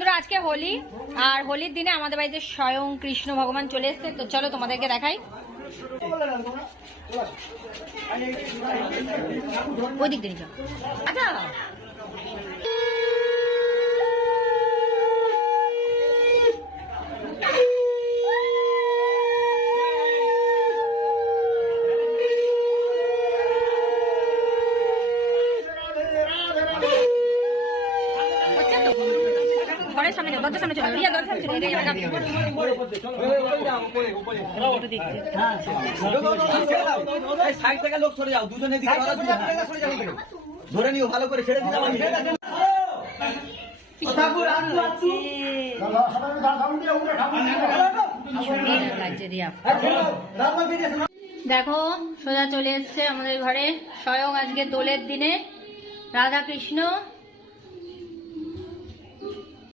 বন্ধুরা আজকে হোলি, আর হোলির দিনে আমাদের বাড়িতে স্বয়ং কৃষ্ণ ভগবান চলে এসছে। তো চলো তোমাদেরকে দেখাই। ওই দিক দিয়ে আচ্ছা ঘরের সামনে যাও, দরজার সামনে চলো, রিয়া দরজার সামনে চলে সাইড থেকে লোক সরে যাও, দুজনে ধরে নিও, ভালো করে ছেড়ে দিলাম। দেখো সোজা চলে এসছে আমাদের ঘরে স্বয়ং আজকে দোলের দিনে রাধা কৃষ্ণ